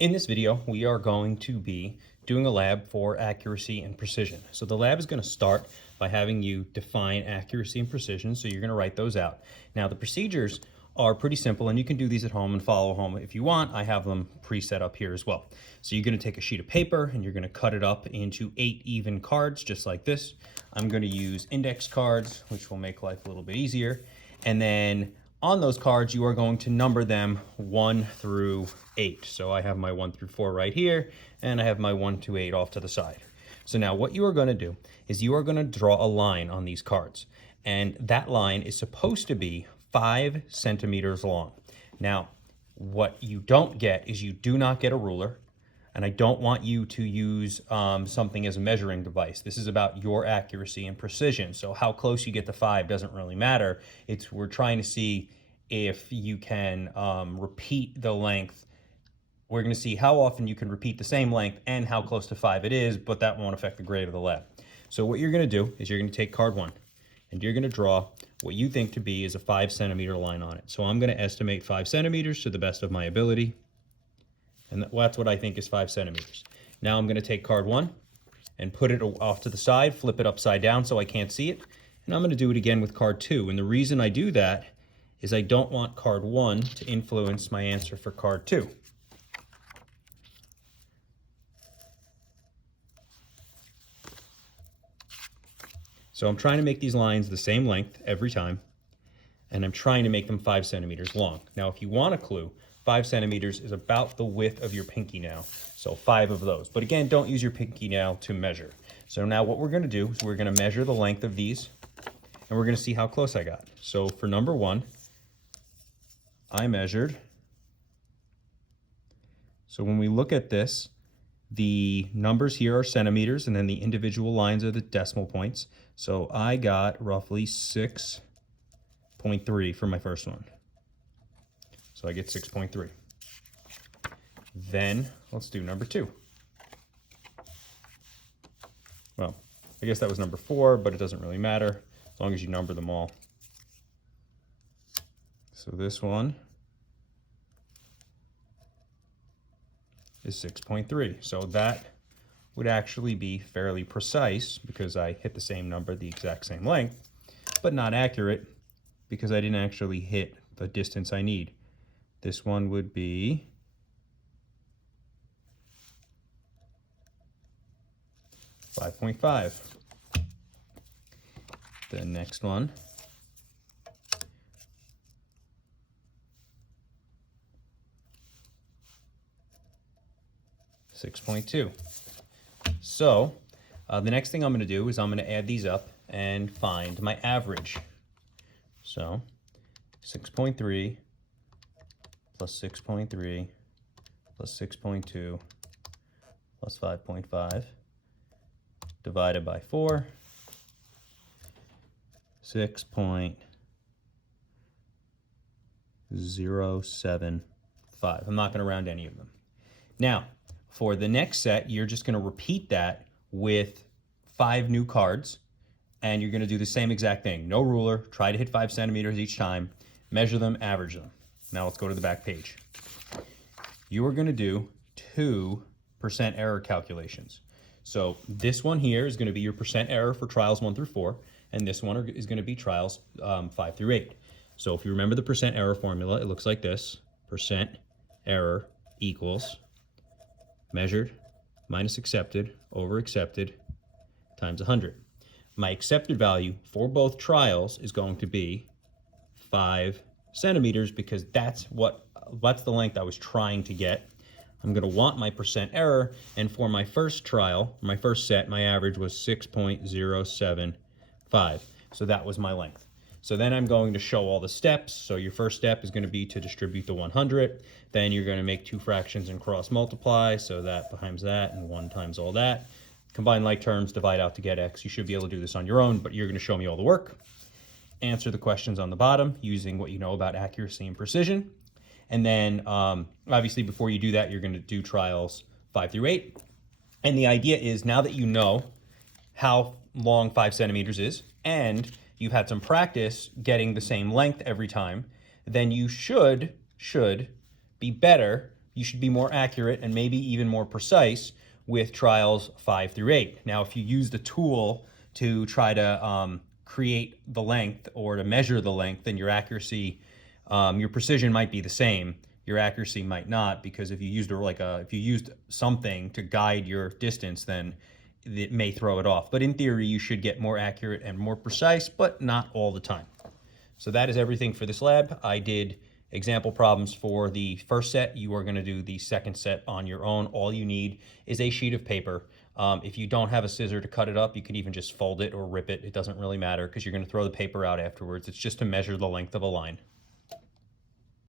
In this video, we are going to be doing a lab for accuracy and precision. So the lab is going to start by having you define accuracy and precision. So you're going to write those out. Now the procedures are pretty simple and you can do these at home and follow home if you want. I have them pre-set up here as well. So you're going to take a sheet of paper and you're going to cut it up into 8 even cards just like this. I'm going to use index cards, which will make life a little bit easier. And then on those cards, you are going to number them 1 through 8. So I have my 1 through 4 right here, and I have my 1 to 8 off to the side. So now what you are going to do is you are going to draw a line on these cards. And that line is supposed to be 5 centimeters long. Now, what you don't get is you do not get a ruler. And I don't want you to use something as a measuring device. This is about your accuracy and precision. So how close you get to 5 doesn't really matter. We're trying to see if you can repeat the length. We're going to see how often you can repeat the same length and how close to 5 it is, but that won't affect the grade of the lab. So what you're going to do is you're going to take card 1 and you're going to draw what you think to be is a 5 centimeter line on it. So I'm going to estimate 5 centimeters to the best of my ability. And that's what I think is 5 centimeters. Now I'm going to take card 1 and put it off to the side, flip it upside down so I can't see it. And I'm going to do it again with card 2. And the reason I do that is I don't want card 1 to influence my answer for card 2. So I'm trying to make these lines the same length every time. And I'm trying to make them 5 centimeters long. Now, if you want a clue, 5 centimeters is about the width of your pinky nail. So 5 of those. But again, don't use your pinky nail to measure. So now what we're going to do is we're going to measure the length of these and we're going to see how close I got. So for number 1, I measured. So when we look at this, the numbers here are centimeters and then the individual lines are the decimal points. So I got roughly 6.3 for my first one. So I get 6.3. Then let's do number 2. Well, I guess that was number 4, but it doesn't really matter as long as you number them all. So this one is 6.3. So that would actually be fairly precise because I hit the same number, the exact same length, but not accurate because I didn't actually hit the distance I need. This one would be 5.5. The next one (6.2). So the next thing I'm going to do is I'm going to add these up and find my average. So 6.3 plus 6.3 plus 6.2 plus 5.5 divided by 4, 6.075. I'm not going to round any of them. Now, for the next set, you're just going to repeat that with 5 new cards, and you're going to do the same exact thing. No ruler, try to hit 5 centimeters each time, measure them, average them. Now let's go to the back page. You are going to do 2% error calculations. So this one here is going to be your percent error for trials 1 through 4, and this one is going to be trials 5 through 8. So if you remember the percent error formula, it looks like this. Percent error equals measured minus accepted over accepted times 100. My accepted value for both trials is going to be 5 centimeters because that's the length I was trying to get. I'm going to want my percent error, and for my first trial, my first set, my average was 6.075. So that was my length. So then I'm going to show all the steps. So your first step is going to be to distribute the 100. Then you're going to make 2 fractions and cross multiply. So that times that and 1 times all that. Combine like terms, divide out to get x. You should be able to do this on your own, but you're going to show me all the work. Answer the questions on the bottom using what you know about accuracy and precision. And then obviously before you do that, you're going to do trials 5 through 8. And the idea is now that you know how long 5 centimeters is and you've had some practice getting the same length every time, then you should be better you should be more accurate and maybe even more precise with trials 5 through 8. Now, if you use the tool to try to create the length or to measure the length, then your accuracy, your precision might be the same. Your accuracy might not, because if you used if you used something to guide your distance, then it may throw it off. But in theory, you should get more accurate and more precise, but not all the time. So that is everything for this lab. I did example problems for the first set. You are going to do the second set on your own. All you need is a sheet of paper. If you don't have a scissor to cut it up, you can even just fold it or rip it. It doesn't really matter because you're going to throw the paper out afterwards. It's just to measure the length of a line.